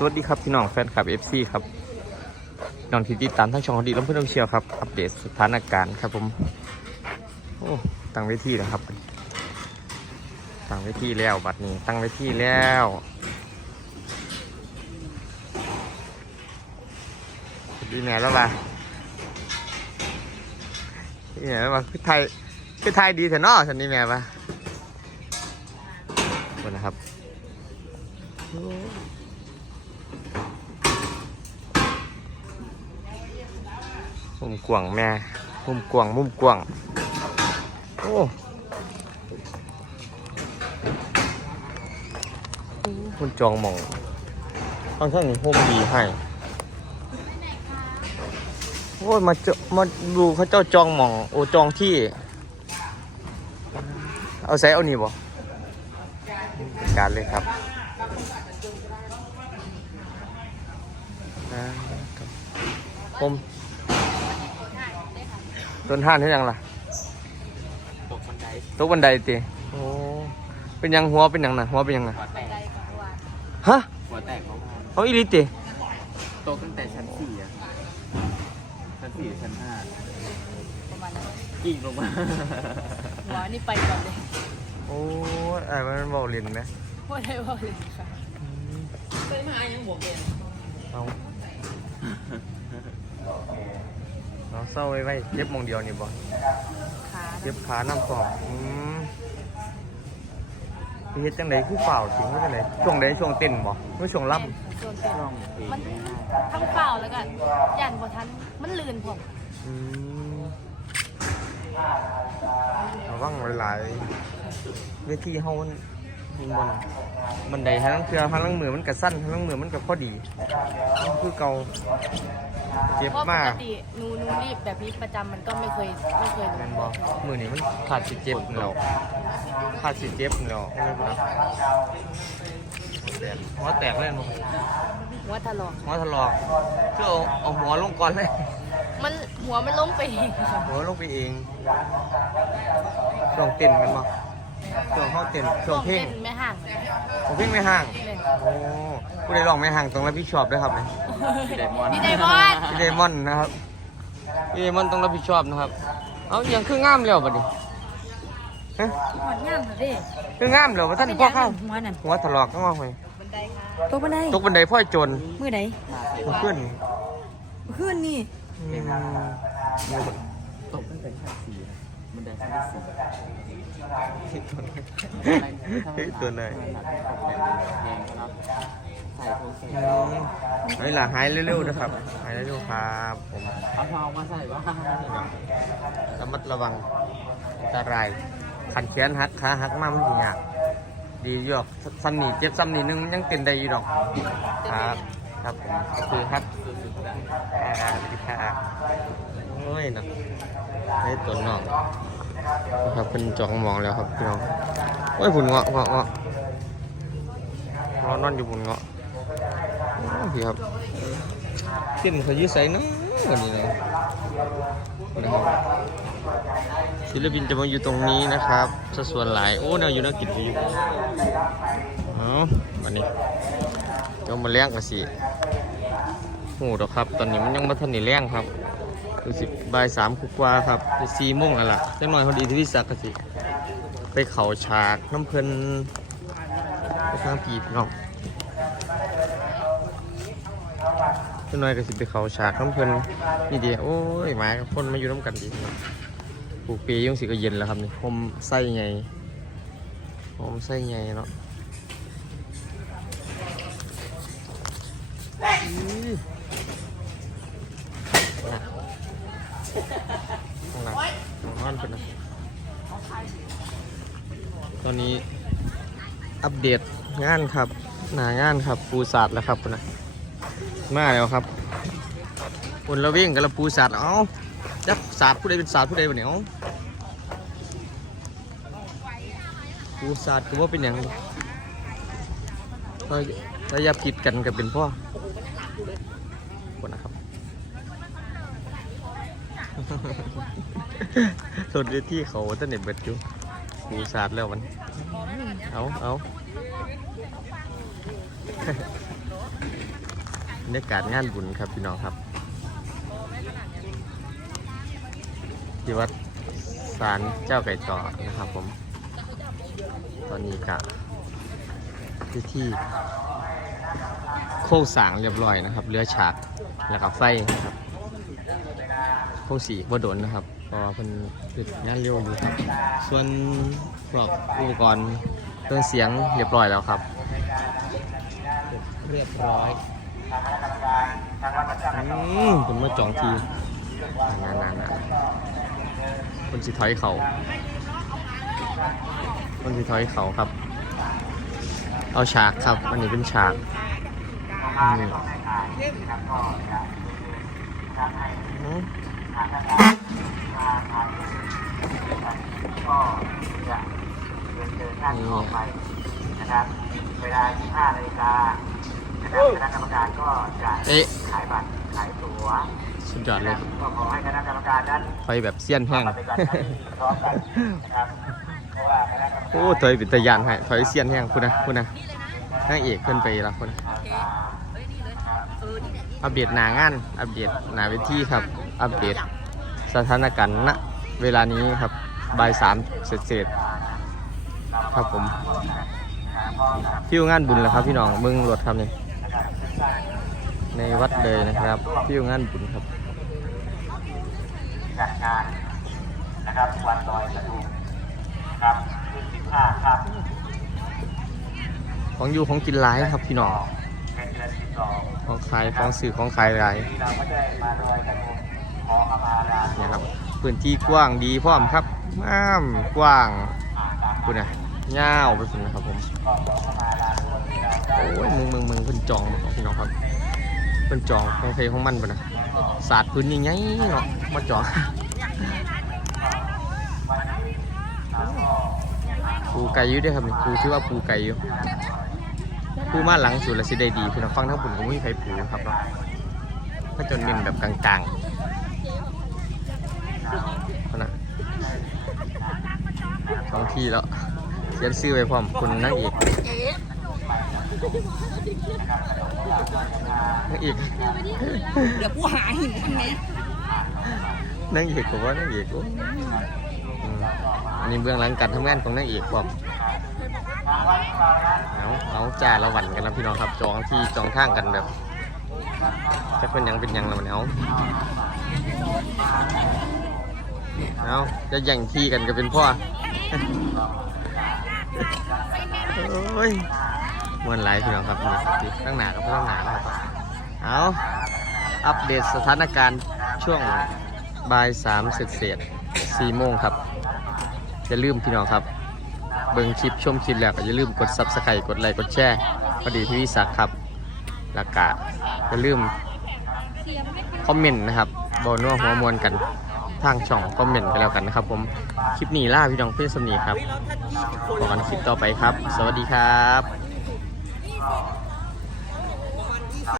สวัสดีครับพี่น้องแฟนคลับ FC ครับน้องที่ติดตามทั้งช่องของดีและเพื่อนเชียวครับ อัปเดตสถานการณ์ครับผม โอ้ตั้งเวทีแล้วครับ ตั้งเวทีแล้วบัดนี้ ตั้งเวทีแล้วดีแน่แล้วป่ะดีแน่แล้วป่ะคือไทยคือไทยดีแต่นอฉันนี่แม่ป่ะคนนะครับ มุมกวางแม่ มุมกวางมุมกวางโอ้คุณจองมองค่อนข้างมีห่มดีให้ โอ้ยมาเจามาดูเขาเจ้าจองมอง โอ้จองที่ เอาใส่เอานี่บ่การเลยครับอ่าครับผม ต้นห้านเท่ายังล่ะ ตกบันไดตกบันไดตีโอ้เป็นหยังหัวเป็นหยังน่ะหัวเป็นหยังน่ะหัวแตกฮะหัวแตกเพราะว่าเขาอีหลิตีตกตั้งแต่ชั้นสี่อะชั้นสี่ชั้นห้าประมาณนั้นกิ่งลงมาหัวนี่ไปก่อนเลยโอ้ยไอ้มันบอกเล่นไหมว่าได้ว่าเลยค่ะเคยมายังบวกเองเอา เราเศร้าไว้ไว้เจ็บหมองเดียวนี่บ่ขาเจ็บขาน้ำฟองอืมไปเฮ็ดจังไดคือเปล่าถึงเฮ็ดจังไดช่วงใดช่วงเต้นบ่ไม่ช่วงล่ส่วนเต็มช่องเพลงมันไม่ได้ทั้งเปล่าแล้วก็ยันบ่ทันมันลื่นผมำอืมระวังหลายๆเวทีเฮามันมันบนบันไดทางลังเทือทางลังมือมันก็สั้นทางลังมือมันก็พอดีมันคือเก่า เจ็บเพราะปมาก กติหนูหนูรีบแบบนี้ประจำมันก็ไม่เคยไม่เคยแม่นบ่มือนี้มันขาดสิเจ็บแล้วขาดสิเจ็บแล้วไม่รู้นะหัวแตกหัวแตกเลยมั้งหัวถลอกหัวถลอกคือเอาเอาหัวลงก่อนเลย มันหัวมันล้มไปเองค่ะหัวลงไปเองช่วงเต้นแมันบ่ ช่วงเข้าเต้นช่วงเพลงต้นไม่ห่างเลยผมเพลงไม่ห่างเล่นโอ้ผู้ใดลองไม่ห่างต้องรับผิดชอบด้วยครับเนี่ยพี่ไดมอนด์พี่ไดมอนด์พี่เดมอนนะครับพี่เดมอนต้องรับผิดชอบนะครับ เอาอย่างคืองามแล้วบัดนี้ฮะหัวงามเหรอเด้คืองามแล้วว่าท่านพ่อเข้าหัวนั่นหัวถลอกก็มาหอยบันไดค่ะตกบันไดตกบันไดพ่อยโจรมือไหนมาขึ้นขึ้นนี่อืมตกตั้งแต่ชั้นสี่อะบันไดชั้นที่สี่เฮ้ย ตัวไหนนักตกแบบแรงครับใส่โทรศัพท์อืมเฮ้ยล่ะหายเร็วๆนะครับหายเร็วๆครับผมเอาทองมาใส่ว่าระมัดระวังอันตรายขันแขนหักขาหักมามันสิยากดีอยู่ดอกซ้ำนี่เจ็บซ้ำนี่นึงยังเต้นได้อยู่ดอกครับ ครับผมคือครับสุดๆได้อ่าสวัสดีครับโอ้ยนะไอ้ตัวนอก นะครับเป็นจองมองแล้วครับพี่น้องโอ้ยหุ่นเงาะเงาะเงาะเงาะนอนอยู่บนเงาะพี่ครับเส้นเขายืดใส่นะวันนี้นะนะครับศิลปินจะมาอยู่ตรงนี้นะครับสัดส่วนหลายโอ้แนวอยู่นักกินอยู่เอาวันนี้เดี๋ยวมาเลี้ยงกันสิโหดอกครับ ตอนนี้มันยังมาทันนี่แรงครับ คือสิบ่ายสามกว่าครับสี่โมงแล้วล่ะจังหน่อยพอดีที่วิสักกสิ ไปเข่าฉากน้ำเพลินไปทางปีพี่น้องจังหน่อยก็สิไปเข่าฉากน้ำเพลินนี่เดียวโอ้ยหมากับคนมาอยู่น้ำกันดีปลูกปียังสิก็เย็นแล้วครับนี่ผมไส้ไงผมไส้ไงเนาะอื้อ นะข้างหลังนอนเป็นนะต อนนี้อัปเดตงานครับหนางานครับปูศาสตร์แล้วครับนะมาแล้วครับคนละเว่งกับละปูศาสตร์เอ้าจักศาสตร์ผู้ใดเป็นศาสตร์ผู้ใดเป็นเอ้าปูศาสตร์คือว่าเป็นอย่างถ้าถ้าอย่าผิดกันกับเป็นพ่อคนนะครับสดเลยที่เขาตั้งแต่เบิดอยู่ ปูสาดแล้วมัน เอาเอาบรรยากาศงานบุญครับพี่น้องครับ ที่วัดศาลเจ้าไก่ต่อนะครับผม ตอนนี้กะที่ที่โค้งสางเรียบร้อยนะครับ เรือฉากแล้วก็ไฟนะครับโค้งสีบ่โดนนะครับ เพราะว่าเป็นติดงานเร็วอยู่ครับ ส่วนพวกอุปกรณ์เครื่องเสียงเรียบร้อยแล้วครับ เรียบร้อยอืมผมมาจองทีนานๆๆคนสิถอยเขาคนสิถอยเขาครับ เอาฉากครับ อันนี้เป็นฉากนี่ อืมนี่นะครับ เวลา 15นาฬิกานะครับคณะกรรมการก็จะเอ๊ะ ขายบัตรขายตั๋วสุดยอดเลยก็ขอให้คณะกรรมการนั้นไฟแบบเสี้ยนแห้ง ปฏิบัติหน้าที่พร้อมกันนะครับเพราะว่าคณะกรรมการ โอ้ถอยเป็นตะยานให้ถอยเสี้ยนแห้งคุณนะคุณนะนางเอกขึ้นไปละคนอัปเดตหนางาน อัปเดตหนาเวทีครับ อัปเดต สถานการณ์ณเวลานี้ครับบ่ายสามเสร็จเสร็จๆครับผมฟิวงานบุญแล้วครับพี่น้องมึงรถครับนี่ในวัดเลยนะครับฟิวงานบุญครับจัดงานนะครับวันลอยกระทงนะครับขึ้น15ครับของอยู่ของกินหลายครับพี่น้องเป็นเดือน12ของขายของสื่อของขายหลายที่เราก็ได้มาลอยกระทงขอขมาลา เนี่ยครับพื้นที่กว้างดีพร้อมครับงามกว้างคุณนะยาวไปสุดนะครับผมโอ้ยมึงมึงมึงเพิ่นจองบ่ครับพี่น้องครับเพิ่นจองของใครของมันปะนะศาสตร์พื้นยังไงเนาะมาจองปูไก่อยู่เด้วยครับนี่ปูชื่อว่าปูไก่อยู่ปูมาหลังสุดและสิได้ดีพี่น้องฟังทั้งปุ่นก็ไม่มีใครปูครับเนาะก็จนเป็นแบบกลางๆนั่นนะ สองที่แล้วเขียนซื้อไว้พร้อมคุณนางเอกนางเอกเดี๋ยวกูหาหินกันไหมนางเอกผมว่านางเอกโอ้อืมอันนี้เบื้องหลังการทำงานของนางเอกผมเอาเอาจ่าละหวันกันนะพี่น้องครับจองที่จองทางกันแบบจะเป็นหยังเป็นหยังแล้วเนี่ยเอา เอาจะแย่งที่กันก็เป็นพ่อโอ้ยมวนหลายพี่น้องครับนี่ตั้งหนากับตั้งหนาแล้วครับเอาอัปเดตสถานการณ์ช่วงบ่ายสามสร็จเสร็จสี่โมงครับอย่าลืมพี่น้องครับ เบิ่งคลิปชมคลิปแล้วก็อย่าลืมกด subscribe กดไลค์กดแชร์พอดีที่วิสักครับแล้วก็อย่าลืมคอมเมนต์นะครับบอนัวหัวมวลกัน ทางช่องคอมเมนต์กันแล้วกันนะครับ ผมคลิปนี้ล่าพี่น้องเพื่อนสำนีครับพบกันคลิปต่อไปครับ สวัสดีครับ